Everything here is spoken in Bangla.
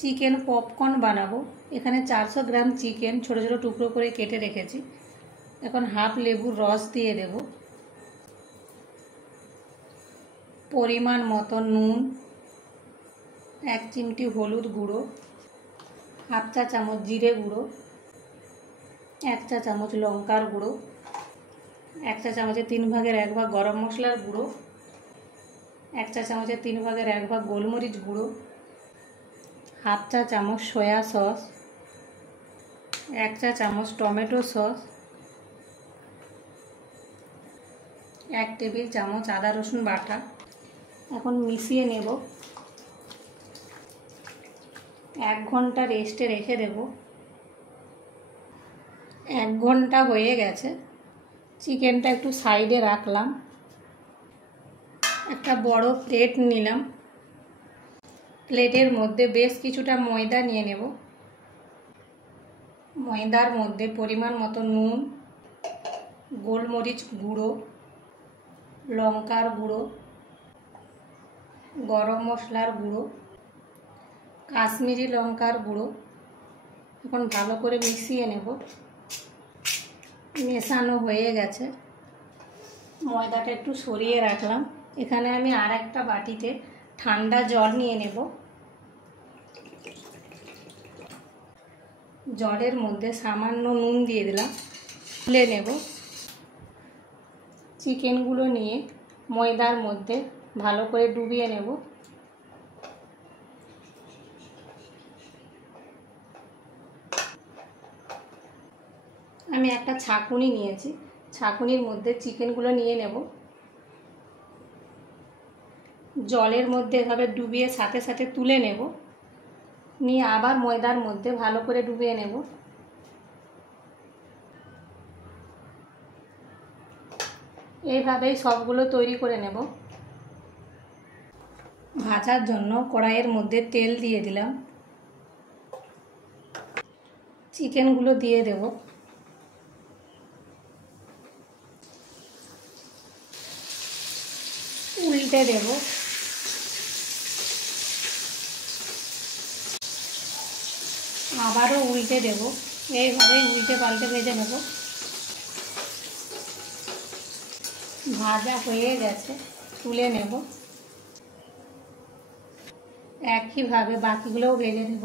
চিকেন পপকর্ন বানাবো। এখানে 400 গ্রাম চিকেন ছোট ছোট টুকরো করে কেটে রেখেছি। এখন হাফ লেবুর রস দিয়ে দেব, পরিমাণ মতো নুন, 1 চিমটি হলুদ গুঁড়ো, হাফ চা চামচ জিরে গুঁড়ো, 1 চা চামচ লঙ্কার গুঁড়ো, 1 চা চামচের 3 ভাগের 1 ভাগ গরম মশলার গুঁড়ো, 1 চা চামচের 3 ভাগের 1 ভাগ গোলমরিচ গুঁড়ো, হাফ চা চামচ সয়া সস, 1 চা চামচ টমেটো সস, 1 টেবিল চামচ আদা রসুন বাটা। এখন মিশিয়ে নেব। 1 ঘন্টা রেস্টে রেখে দেব। 1 ঘন্টা হয়ে গেছে। চিকেনটা একটু সাইডে রাখলাম। একটা বড় প্লেট নিলাম। প্লেটের মধ্যে বেশ কিছুটা ময়দা নিয়ে নেব। ময়দার মধ্যে পরিমাণ মতো নুন, গোলমরিচ গুঁড়ো, লঙ্কার গুঁড়ো, গরম মশলার গুঁড়ো, কাশ্মীরি লঙ্কার গুঁড়ো। এখন ভালো করে মিশিয়ে নেব। মেশানো হয়ে গেছে। ময়দাটা একটু সরিয়ে রাখলাম। এখানে আমি আর একটা বাটিতে ঠান্ডা জল নিয়ে নেব। জলের মধ্যে সামান্য নুন দিয়ে দিলাম, গুলে নেব। চিকেনগুলো নিয়ে ময়দার মধ্যে ভালো করে ডুবিয়ে নেব। আমি একটা ছাঁকুনি নিয়েছি, ছাঁকুনির মধ্যে চিকেনগুলো নিয়ে নেব। জলের মধ্যে এভাবে ডুবিয়ে সাথে সাথে তুলে নেব। নিয়ে আবার ময়দার মধ্যে ভালো করে ডুবিয়ে নেব। এইভাবেই সবগুলো তৈরি করে নেব। ভাজার জন্য কড়াইয়ের মধ্যে তেল দিয়ে দিলাম। চিকেনগুলো দিয়ে দেব। উল্টে দেব। আবারও উল্টে দেব। এইভাবেই উল্টে পাল্টে ভেজে নেব। ভাজা হয়ে গেছে, তুলে নেব। একইভাবে বাকিগুলোও ভেজে নেব।